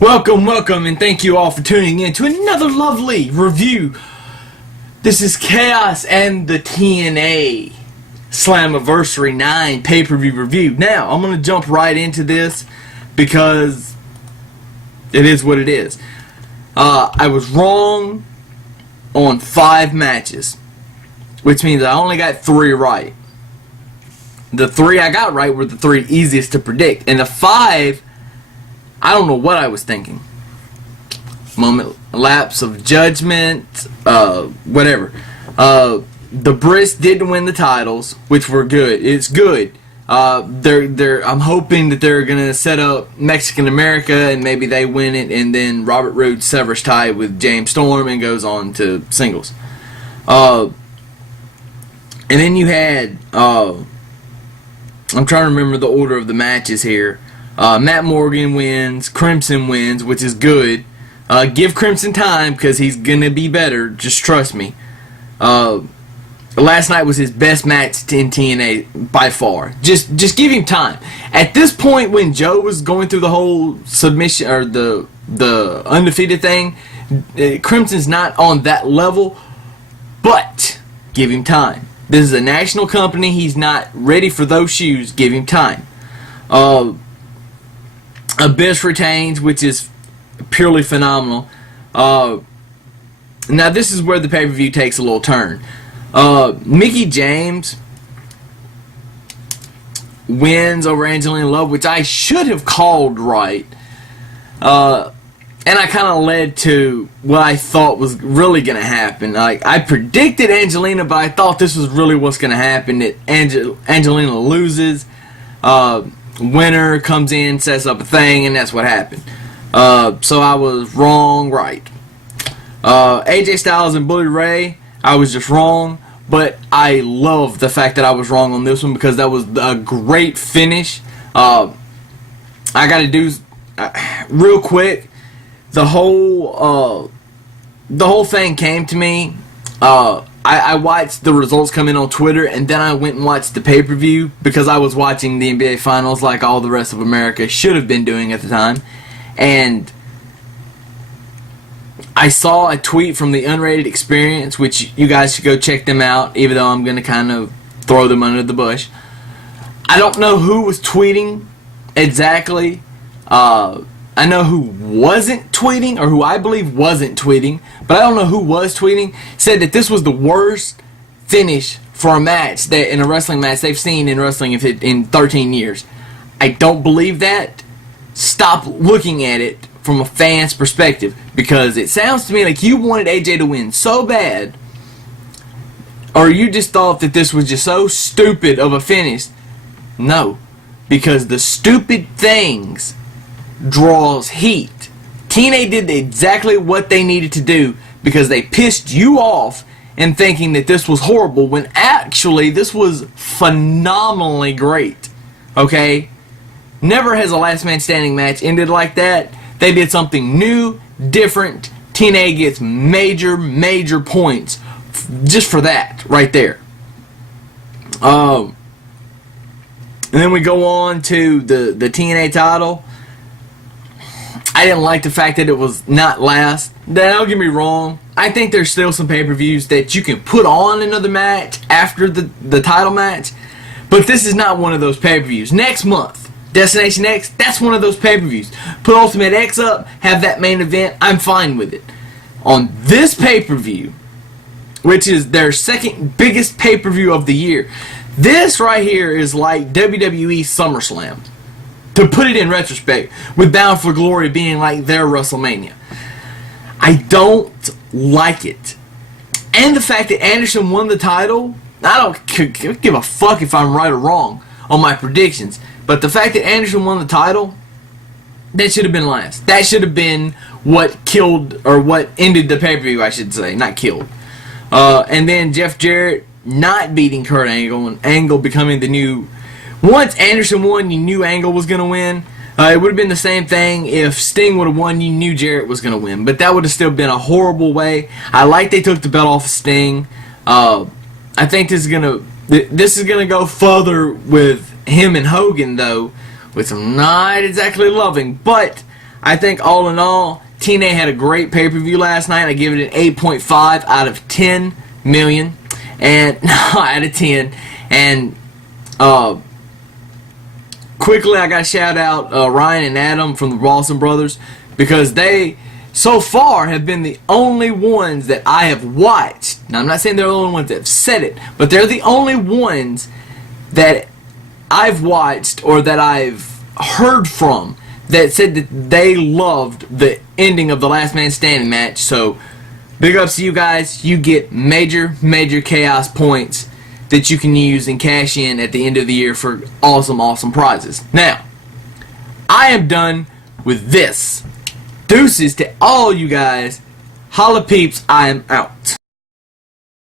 Welcome, and thank you all for tuning in to another lovely review. This is Chaos and the TNA Slammiversary IX pay-per-view review. Now, I'm going to jump right into this because it is what it is. I was wrong on 5 matches, which means I only got 3 right. The 3 I got right were the 3 easiest to predict, and the 5, I don't know what I was thinking. Lapse of judgment, whatever. The Brits didn't win the titles, which were good. It's good. I'm hoping that they're gonna set up Mexican America and maybe they win it, and then Robert Roode severs tie with James Storm and goes on to singles. And then you had I'm trying to remember the order of the matches here. Matt Morgan wins, Crimson wins, which is good. Give Crimson time because he's going to be better, just trust me. Last night was his best match in TNA by far. Just give him time. At this point, when Joe was going through the whole submission or the undefeated thing, Crimson's not on that level, but give him time. This is a national company. He's not ready for those shoes. Give him time. Abyss retains, which is purely phenomenal. Now this is where the pay-per-view takes a little turn. Mickie James wins over Angelina Love, which I should have called right. And I kind of led to what I thought was really going to happen. Like, I predicted Angelina, but I thought this was really what's going to happen. That Angelina loses. Winner comes in, sets up a thing, and that's what happened. So I was wrong, right. AJ Styles and Bully Ray, I was just wrong, but I love the fact that I was wrong on this one because that was a great finish. I got to do real quick. The whole thing came to me. I watched the results come in on Twitter, and then I went and watched the pay-per-view because I was watching the NBA Finals like all the rest of America should have been doing at the time. And I saw a tweet from the Unrated Experience, which you guys should go check them out, even though I'm going to kind of throw them under the bush. I don't know who was tweeting exactly. I know who wasn't tweeting, or who I believe wasn't tweeting, but I don't know who was tweeting. Said that this was the worst finish for a match that in a wrestling match they've seen in wrestling in 13 years. I don't believe that. Stop looking at it from a fan's perspective, because it sounds to me like you wanted AJ to win so bad, or you just thought that this was just so stupid of a finish. No, because the stupid things draws heat. TNA did exactly what they needed to do because they pissed you off in thinking that this was horrible when actually this was phenomenally great. Okay? Never has a last man standing match ended like that. They did something new, different. TNA gets major points just for that right there. And then we go on to the TNA title. I didn't like the fact that it was not last. Now, don't get me wrong. I think there's still some pay-per-views that you can put on another match after the title match. But this is not one of those pay-per-views. Next month, Destination X, that's one of those pay-per-views. Put Ultimate X up, have that main event. I'm fine with it. On this pay-per-view, which is their second biggest pay-per-view of the year, this right here is like WWE SummerSlam. To put it in retrospect, with Bound for Glory being like their WrestleMania. I don't like it. And the fact that Anderson won the title, I don't give a fuck if I'm right or wrong on my predictions. But the fact that Anderson won the title, that should have been last. That should have been what killed, or what ended the pay-per-view, I should say. Not killed. And then Jeff Jarrett not beating Kurt Angle, and Angle becoming the new... Once Anderson won, you knew Angle was going to win. It would have been the same thing if Sting would have won, you knew Jarrett was going to win. But that would have still been a horrible way. I like they took the belt off of Sting. I think this is going to go further with him and Hogan, though, which I'm not exactly loving. But I think all in all, TNA had a great pay-per-view last night. I give it an 8.5 out of 10 million. And, no, out of 10. And, quickly, I got to shout out Ryan and Adam from the Rawson Brothers, because they, so far, have been the only ones that I have watched. Now, I'm not saying they're the only ones that have said it, but they're the only ones that I've watched or that I've heard from that said that they loved the ending of the Last Man Standing match. So, big ups to you guys. You get major, major chaos points that you can use and cash in at the end of the year for awesome, awesome prizes. Now, I am done with this. Deuces to all you guys. Holla peeps, I am out.